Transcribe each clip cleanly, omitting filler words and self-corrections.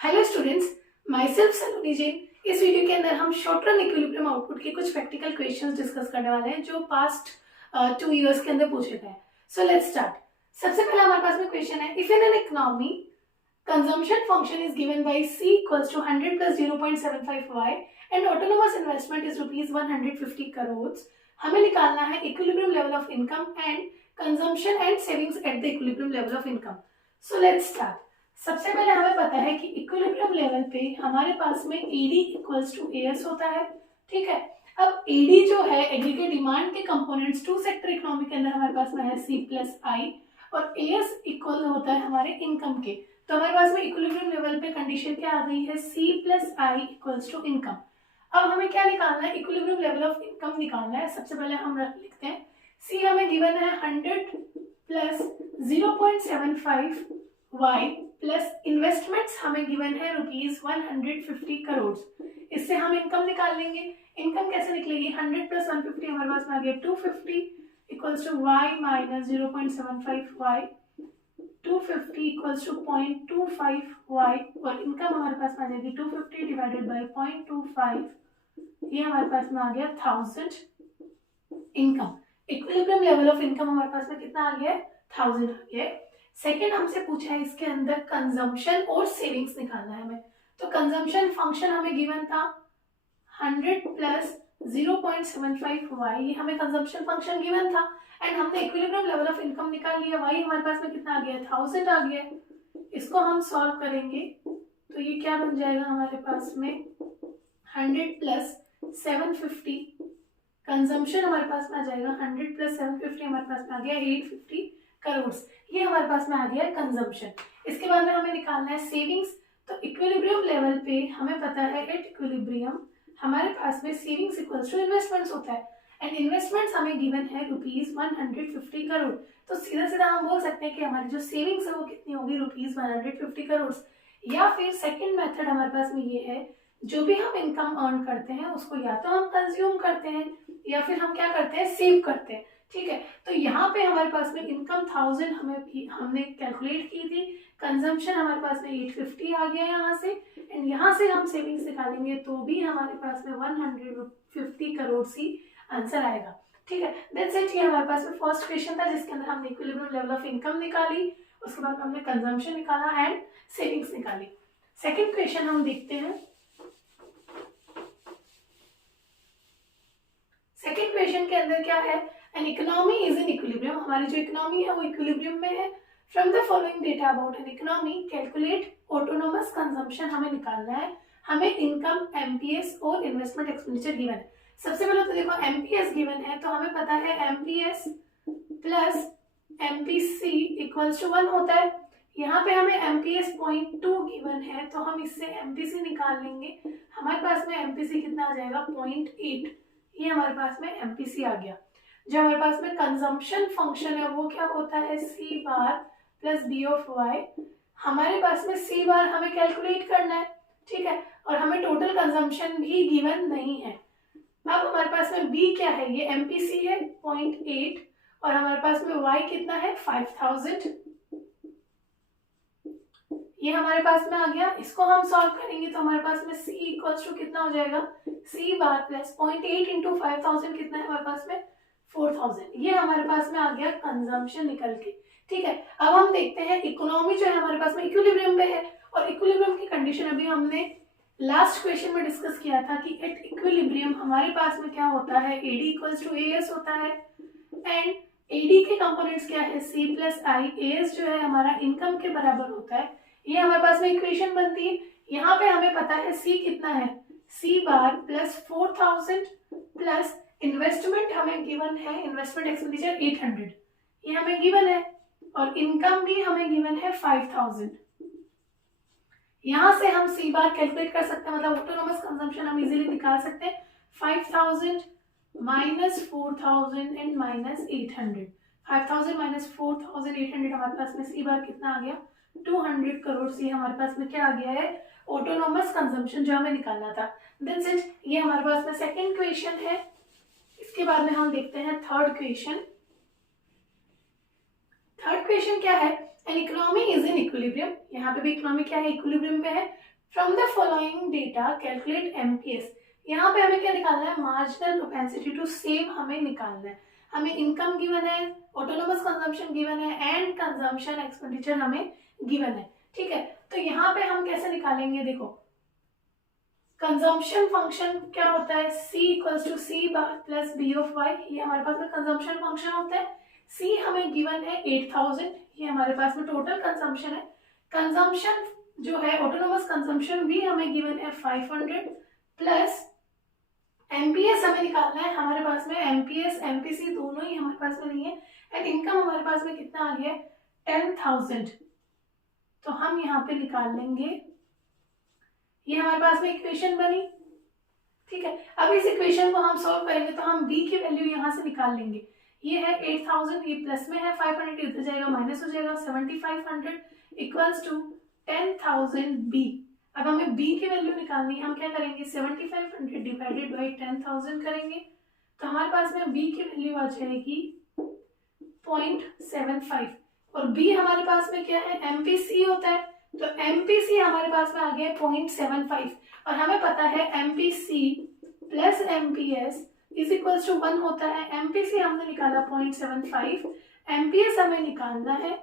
Hello students, my self सलोनी जैन। इस video के अंदर हम शॉर्ट रन इक्विलिब्रियम आउटपुट के कुछ प्रैक्टिकल क्वेश्चंस डिस्कस करने वाले हैं जो पास्ट 2 इयर्स के अंदर पूछे गए हैं। So let's start. सबसे पहला हमारे पास में क्वेश्चन है, if in an economy consumption function is given by c equals to 100 plus 0.75 y and autonomous investment is rupees 150 crore. हमें निकालना है equilibrium level of income and consumption and savings at the equilibrium level of income. So let's start. सबसे पहले हमें पता है कि equilibrium level पे हमारे पास में एडी इक्वल्स टू एएस होता है। ठीक है, अब एडी जो है एग्रीगेट डिमांड के कंपोनेंट्स टू सेक्टर इकोनॉमी के अंदर हमारे पास में है सी प्लस आई और एएस इक्वल होता है हमारे इनकम के। तो हमारे पास में इक्विलिब्रियम लेवल पे कंडीशन क्या आ गई है, C plus I equals to income. अब हमें क्या निकालना है, इक्विलिब्रियम लेवल ऑफ इनकम निकालना है। सबसे पहले हम लिखते हैं सी हमें गिवन है 100 प्लस 0.75 y प्लस इन्वेस्टमेंट्स हमें गिवन है रुपीज 150 करोड़। इससे हम इनकम निकाल लेंगे। इनकम कैसे निकलेगी, 100 प्लस 150 हमारे पास में आ गया 250 equals to y minus 0.75 y, 250 equals to 0.25 y और इनकम हमारे पास में आ जाएगी 250 डिवाइडेड बाय 0.25, ये हमारे पास में आ गया 1000 income. Equilibrium level of income हमारे पास में कितना आ गया, 1000 आ गया। सेकेंड हमसे पूछा है इसके अंदर कंजम्पशन और सेविंग्स निकालना है हमें। तो कंजम्पशन फंक्शन हमें गिवन था 100 प्लस 0.75 y, ये हमें कंजम्पशन फंक्शन गिवन था एंड हमने इक्विलिब्रियम लेवल ऑफ इनकम निकाल लिया। y हमारे पास में कितना आ गया, 1000 आ गया। इसको हम सॉल्व करेंगे तो ये क्या बन जाएगा हमारे पास में 100 प्लस 750, कंजम्पशन हमारे पास में आ जाएगा 100 प्लस 750 हमारे पास में आ गया 850 करोड़। ये हमारे पास में आ गया है कंजम्पशन। इसके बाद में हमें निकालना है सेविंग्स। तो इक्विलिब्रियम लेवल पे हमें पता है एट इक्विलिब्रियम हमारे पास में सेविंग्स इक्वल्स टू इन्वेस्टमेंट्स होता है एंड इन्वेस्टमेंट्स हमें गिवन है रुपीज 150 करोड़। तो सीधा सीधा हम बोल सकते हैं कि हमारी जो सेविंग्स है वो कितनी होगी, रुपीज 150 करोड़। या फिर सेकेंड मेथड हमारे पास में ये है, जो भी हम इनकम अर्न करते हैं उसको या तो हम कंज्यूम करते हैं या फिर हम क्या करते हैं, सेव करते हैं। ठीक है, तो यहाँ पे हमारे पास में इनकम 1000 हमने कैलकुलेट की थी, कंजम्पशन हमारे पास में 850 आ गया यहाँ से एंड यहाँ से हम सेविंग्स निकालेंगे तो भी हमारे पास में 150 करोड़ सी आंसर आएगा। ठीक है, दैट्स इट। ये हमारे पास में फर्स्ट क्वेश्चन था जिसके अंदर हमने इक्विलिब्रियम लेवल ऑफ इनकम निकाली, उसके बाद हमने कंजम्पशन निकाला एंड सेविंग्स निकाली। सेकेंड क्वेश्चन हम देखते हैं। सेकेंड क्वेश्चन के अंदर क्या है, an economy is in equilibrium. हमारी जो इकोनॉमी है वो इक्विलिब्रियम में है। From the following data about an economy calculate autonomous consumption हमें निकालना है। हमें इनकम, एमपीएस और इन्वेस्टमेंट एक्सपेंडिचर गिवन है। सबसे पहले तो देखो एमपीएस गिवन है तो हमें पता है MPS plus MPC equals to 1 होता है। यहाँ पे हमें एमपीएस 0.2 गिवन है तो हम इससे एमपीसी निकाल लेंगे। हमारे पास में एमपीसी कितना आ जाएगा, 0.8, ये हमारे पास में एमपीसी आ गया। जो हमारे पास में कंजम्पशन फंक्शन है वो क्या होता है, सी बार प्लस बी ऑफ वाई। हमारे पास में सी बार हमें कैलकुलेट करना है, ठीक है, और हमें टोटल कंजम्पशन भी गिवन नहीं है। अब हमारे पास में बी क्या है, ये एमपीसी है 0.8 और हमारे पास में वाई कितना है 5000, ये हमारे पास में आ गया। इसको हम सॉल्व करेंगे तो हमारे पास में c इक्वल्स टू कितना हो जाएगा, c बार प्लस 0.8 इंटू 5000 कितना है हमारे पास में 4000, ये हमारे पास में आ गया कंजम्पशन निकल के। ठीक है, अब हम देखते हैं इकोनॉमी जो है हमारे पास में इक्विलिब्रियम पे है और इक्विलिब्रियम की कंडीशन अभी हमने लास्ट क्वेश्चन में डिस्कस किया था कि एट इक्विलिब्रियम हमारे पास में क्या होता है, एडी इक्वल्स टू एएस होता है एंड एडी के कंपोनेंट्स क्या है, सी प्लस आई। एएस जो है हमारा इनकम के बराबर होता है, ये हमारे पास में इक्वेशन बनती है। यहाँ पे हमें पता है सी कितना है, सी बार प्लस 4000 प्लस इन्वेस्टमेंट हमें गिवन है, इन्वेस्टमेंट एक्सपेंडिचर 800, ये हमें गिवन है और इनकम भी हमें गिवन है 5000। यहाँ से हम सी बार कैलकुलेट कर सकते हैं, मतलब ऑटोनोमस कंजम्पशन हम इजीली निकाल सकते हैं। 5000 माइनस 4000 एंड माइनस 800, 5000 माइनस 4800 हमारे पास में सी बार कितना आ गया, 200 करोड़। से हमारे पास में क्या आ गया है, ऑटोनोमस कंजम्पशन जो हमें निकालना था। दैट्स इट, ये हमारे पास में सेकंड क्वेश्चन है। इसके बाद में हम देखते हैं थर्ड क्वेश्चन। थर्ड क्वेश्चन क्या है, an economy is in equilibrium. यहाँ पे भी इकोनॉमी क्या है, इक्विलिब्रियम पे है। From the following data calculate MPS. यहाँ पे हमें क्या निकालना है, मार्जिनल प्रोपेंसिटी टू सेव हमें निकालना है। हमें इनकम गिवन है, ऑटोनोमस कंजम्पशन गिवन है एंड कंजम्पशन एक्सपेंडिचर हमें गिवन है, ठीक है। तो यहाँ पे हम कैसे निकालेंगे, देखो कंजम्पशन फंक्शन क्या होता है, c equals to C plus B of Y, ये हमारे पास में कंजम्पशन फंक्शन होता है। c हमें गिवन है 8000, ये हमारे पास में टोटल कंजम्पशन है। कंजम्पशन जो है ऑटोनोमस कंजम्पशन भी हमें गिवन है 500 प्लस एमपीएस हमें निकालना है, हमारे पास में एमपीएस एमपीसी दोनों ही हमारे पास में नहीं है, एंड इनकम हमारे पास में कितना आ गया 10,000। तो हम यहाँ पे निकाल लेंगे, ये हमारे पास में इक्वेशन बनी, ठीक है। अब इस इक्वेशन को हम सॉल्व करेंगे तो हम b की वैल्यू यहाँ से निकाल लेंगे। ये है 8000, ये प्लस में है 500, इधर जाएगा माइनस हो जाएगा 7500 इक्वल्स टू 10,000 b। अब हमें b की वैल्यू निकालनी है, हम क्या करेंगे 7500 डिवाइडेड बाई 10,000 करेंगे, तो हमारे पास में b की वैल्यू आ जाएगी 0.75, और b हमारे पास में क्या है एमपीसी होता है, तो एमपीसी हमारे पास में आ गया 0.75, और हमें पता है MPC plus MPS is equals to 1 होता है। एमपीसी हमने निकाला 0.75, एमपीएस हमें निकालना है,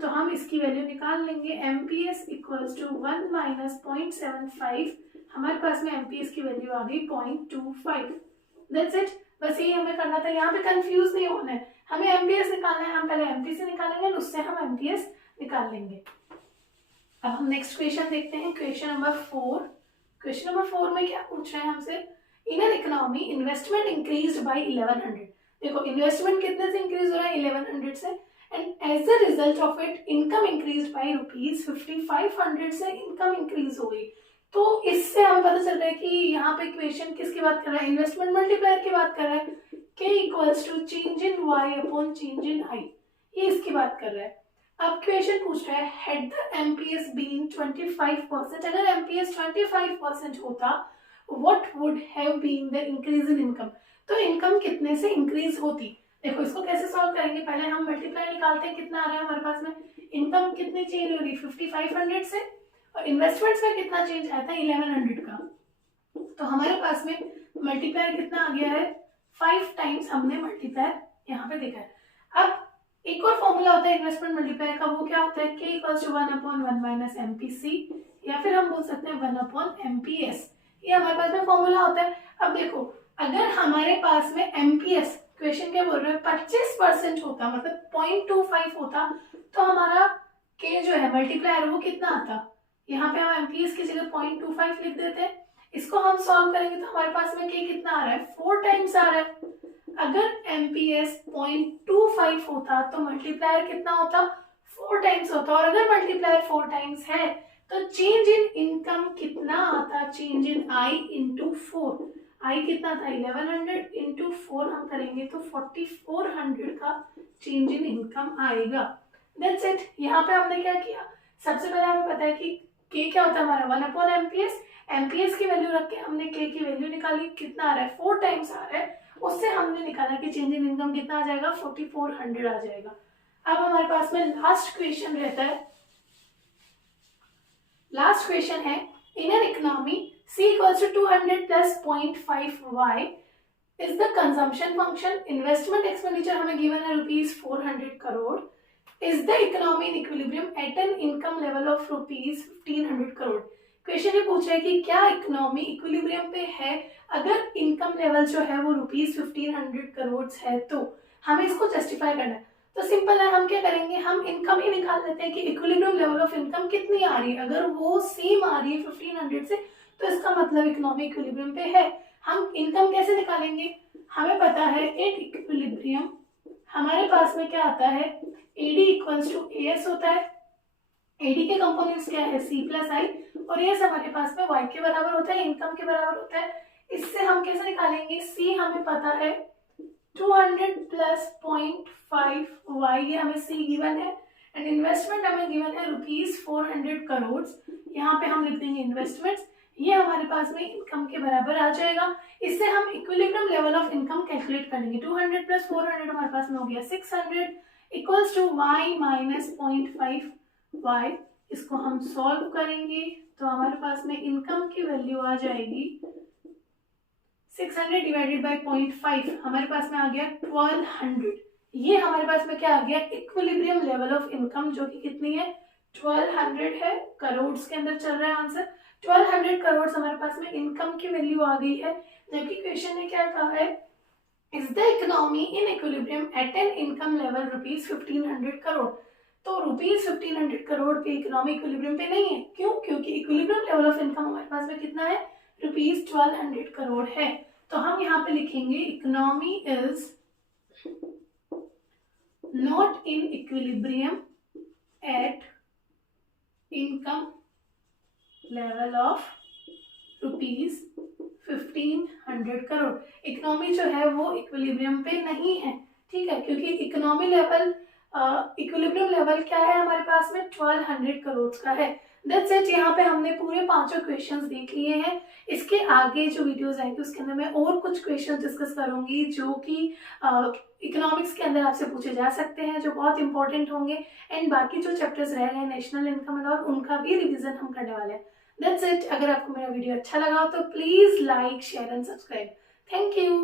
तो हम इसकी वैल्यू निकाल लेंगे, एमपीएस इक्वल्स टू 1 माइनस 0.75, हमारे पास में एमपीएस की वैल्यू आ गई 0.25। दैट्स इट, बस यही हमें करना था, यहाँ पे कंफ्यूज नहीं होना है, हमें एमपीएस निकालना है, हम पहले एमपीसी निकालेंगे उससे हम एमपीएस निकाल लेंगे। अब हम नेक्स्ट क्वेश्चन देखते हैं, क्वेश्चन नंबर 4। क्वेश्चन नंबर 4 में क्या पूछ रहे हैं हमसे, इन an economy investment increased by 1100। देखो इन्वेस्टमेंट कितने से इंक्रीज हो रहा है 1100 से, and as a result of it income increased by rupees 5500 से इनकम इंक्रीज हो गई। तो इससे हमें पता चल रहा है कि यहाँ पे क्वेश्चन किसकी बात कर रहा है, इन्वेस्टमेंट मल्टीप्लायर की बात कर रहा है, k equals to change in y upon change in i, ये इसकी बात कर रहा है। अब क्वेश्चन पूछ रहा है had the MPS been 25%, अगर MPS 25% होता what would have been the increase in income, तो इनकम कितने से इंक्रीज होती। देखो इसको कैसे सॉल्व करेंगे, पहले हम मल्टीप्लाई निकालते हैं, कितना आ रहा है हमारे पास में, इनकम कितनी चेंज हो रही 5500 से, और इन्वेस्टमेंट्स में कितना चेंज आया था 1100 का, तो हमारे पास में मल्टीप्लायर कितना आ गया है 5 टाइम्स, हमने मल्टीप्लायर यहाँ पे देखा है। अब एक और फॉर्मूला होता है इन्वेस्टमेंट मल्टीप्लायर का, वो क्या होता है k equals to 1 upon 1 minus MPC, या फिर हम बोल सकते हैं 1 अपॉन एमपीएस, ये हमारे पास में फॉर्मूला होता है। अब देखो अगर हमारे पास में एमपीएस क्वेश्चन क्या बोल रहे हैं 25% होता, मतलब 0.25 होता, तो हमारा k जो है मल्टीप्लायर वो कितना आता, यहाँ पे हम एमपीएस की जगह 0.25 लिख देते हैं, इसको हम सॉल्व करेंगे तो हमारे पास में k कितना आ रहा है 4 टाइम्स आ रहा है। अगर एमपीएस 0.25 होता तो मल्टीप्लायर कितना होता 4 टाइम्स होता, और अगर मल्टीप्लायर 4 टाइम्स है तो चेंज इन इनकम कितना आता, चेंज इन आई इंटू 4, आई कितना था 1100 इंटू 4 हम करेंगे तो 4400 का चेंज इन इनकम आएगा। दैट्स इट, यहाँ पे हमने क्या किया, सबसे पहले हमें पता है कि k क्या होता है हमारा 1 अपॉन एमपीएस, एमपीएस की वैल्यू रख के हमने k की वैल्यू निकाली, कितना आ रहा है 4 टाइम्स आ रहा है, उससे हमने निकाला कि चेंज इन इनकम कितना आ जाएगा 4400 आ जाएगा। अब हमारे पास में लास्ट क्वेश्चन रहता है, लास्ट क्वेश्चन है in an economy c equals to 200 plus 0.5y is the consumption function, investment expenditure हमें गिवन है rupees 400 crore, is the economy in equilibrium at an income level of rupees 1500 crore. Question ये पूछ रहा है कि क्या इकोनॉमी इक्विलिब्रियम पे है अगर इनकम लेवल जो है वो रुपीज 1500 करोड़ है, तो हमें इसको जस्टिफाई करना है। तो सिंपल है, हम क्या करेंगे, हम इनकम ही निकाल लेते हैं कि इक्विलिब्रियम लेवल ऑफ इनकम कितनी आ रही है, अगर वो सेम आ रही है 1500 से तो इसका मतलब इकोनॉमी इक्विलिब्रियम पे है। हम इनकम कैसे निकालेंगे, हमें पता है एट इक्विलिब्रियम हमारे पास में क्या आता है एडी इक्वल्स टू एएस होता है, एडी के कंपोनेंट्स क्या है सी प्लस आई, और एएस हमारे पास में वाई के बराबर होता है, इनकम के बराबर होता है। इससे हम कैसे निकालेंगे, सी हमें पता है 200 प्लस 0.5 वाई, ये हमें सी गिवन है, एंड इन्वेस्टमेंट हमें गिवन है रुपीज 400 करोड़, यहाँ पे हम लिख देंगे इन्वेस्टमेंट्स, ये हमारे पास में इनकम के बराबर आ जाएगा। इससे हम equilibrium level of income calculate कर लेंगे, 200 प्लस 400 हमारे पास में हो गया 600 equals to Y minus 0.5 Y, इसको हम सॉल्व करेंगे तो हमारे पास में इनकम की वैल्यू आ जाएगी 600 डिवाइडेड बाई 0.5, हमारे पास में आ गया 1200। ये हमारे पास में क्या आ गया, इक्विलिब्रियम लेवल ऑफ इनकम, जो कि कितनी है 1200 है, करोड़ के अंदर चल रहा है आंसर। 1200 करोड़ हमारे पास में इनकम की वैल्यू आ गई है, जबकि क्वेश्चन ने क्या कहा है, is the economy in equilibrium at an income level rupees 1500 crore. तो रुपीज 1500 करोड़ पे इकोनॉमी इक्विलिब्रियम पे नहीं है, क्यों, क्योंकि इक्विलिब्रियम लेवल ऑफ इनकम हमारे पास में कितना है, रुपीज 1200 करोड़ है। तो हम यहाँ पे लिखेंगे economy is not in equilibrium eight income level of rupees 1500 crore. Economy जो है वो इक्विलिब्रियम पे नहीं है, ठीक है, क्योंकि इकोनॉमी लेवल इक्विलिब्रियम लेवल क्या है हमारे पास में 1200 करोड़ का है। That's it. यहाँ पे हमने पूरे 5 क्वेश्चंस देख लिए हैं। इसके आगे जो वीडियोस आएंगे उसके अंदर मैं और कुछ क्वेश्चंस डिस्कस करूंगी जो कि इकोनॉमिक्स के अंदर आपसे पूछे जा सकते हैं, जो बहुत इंपॉर्टेंट होंगे। एंड बाकी जो चैप्टर्स रह गए हैं नेशनल इनकम और उनका भी रिविजन हम करने वाले हैं। That's it. अगर आपको मेरा वीडियो अच्छा लगा हो तो please like, share and subscribe. Thank you.